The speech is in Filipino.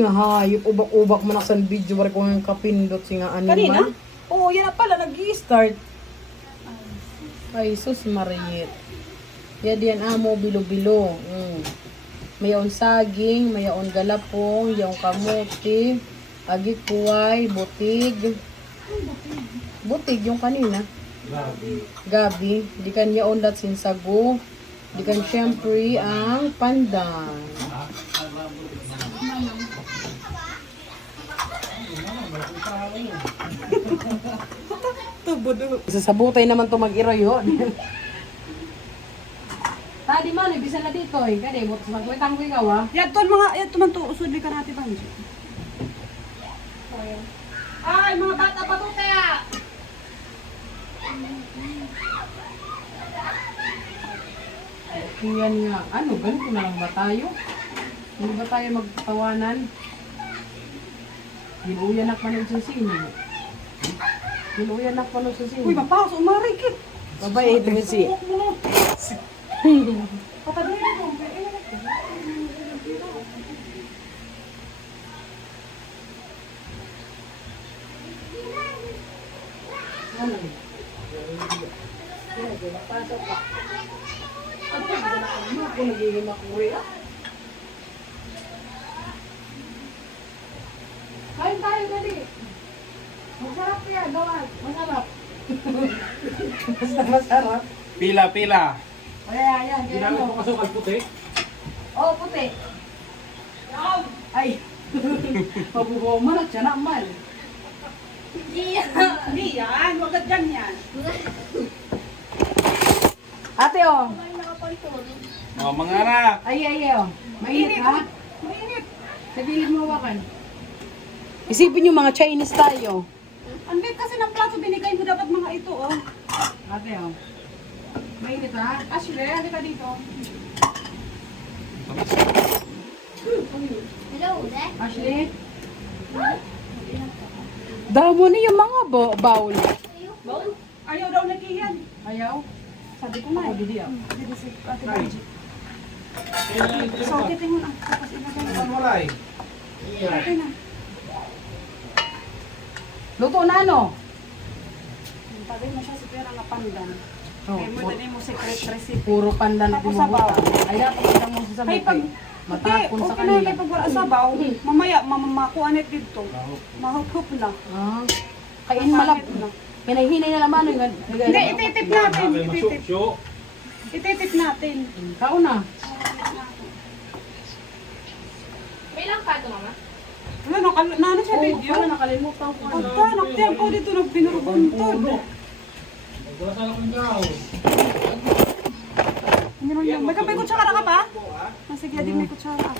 nga hayop, ubak-ubak man sa video wala ko ng kapindot nga animal. Kanina? Oo, yan na pala, nag-i-start. Ay, sus Mariet. Yan diyan amo bilo-bilo. Mayaon saging, mayaon galapong, yaong kamuti, agi kuway, butig. Butig yung kanina. Gabi. Di kan yaon dat sinsago. Di kan syempre ang pandan. Sasabutay naman to mag-iroy ho. Tadi man, bisa na dito eh. Kani, magkwetang ko ikaw ah. Yan to mga, yan to man to, usuli ka natin Banjo. Ay, mga bata pa to kaya. Yan nga. Ano, ganito na lang ba tayo? Hindi ba tayo magtawanan? Hinuyanak pa ng susini. Hinuyanak pa ng susini. Uy, mapaos, umarikit. Babae, ito kasi. Patadali mo. Ano? Pasok ka. Ano ako nagiging makuri ah? Kain tayo dali. Masarap yan, gawan. Masarap. Basta masarap. Pila, pila. Kaya yan, kaya Ginamit mo. mo kasukal puti. Oh, puti. Ay. Mabubuo mo na, tiyan na mal. Hindi yan, wag ka dyan yan. Ate oh. Oh, mga anak. Ay oh. Mainit ha? Mainit. Sa gilid mo wakan. Isipin yung mga Chinese tayo. Ang bit kasi ng plato, binigay mo dapat mga ito, oh. Ate oh. Mainit ha? Ashley, halika dito. Hello, Dad. Ashley? Daw mo na yung mga bowl. Ayaw daw nagiyan. Ayaw? Sabi ko nga. Ako, didi ah. Dito si Ate Banjo. So, titin mo na. Tapos ilagay mo. Ano walay? Okay na. Luto na ano? Pagay mo siya si Pera nga pandan. Oh, Kaya mo dali mo secret recipe. puro pandan at Tapos binubuta. sabaw. Ay, dapat kita mo sa Ay, pag... Matapon sa okay na kanila. kay pag wala sabaw. Mamaya, mamakuanit dito. Mahup-hup na. Ah. Kain malap. Masakit na. Hinay-hinay na laman. Hindi, ititip natin. May Ititip. masukso. Ititip natin. Kaon na. May lang pa ito, Mama? Ano, ano siya video? Wala nakalimutan ko. Pagka, naktiyan ko dito nagpinurubuntod. Wala sa lakong yaw. May kutsara ka ba? Ah, sige, di may kutsara.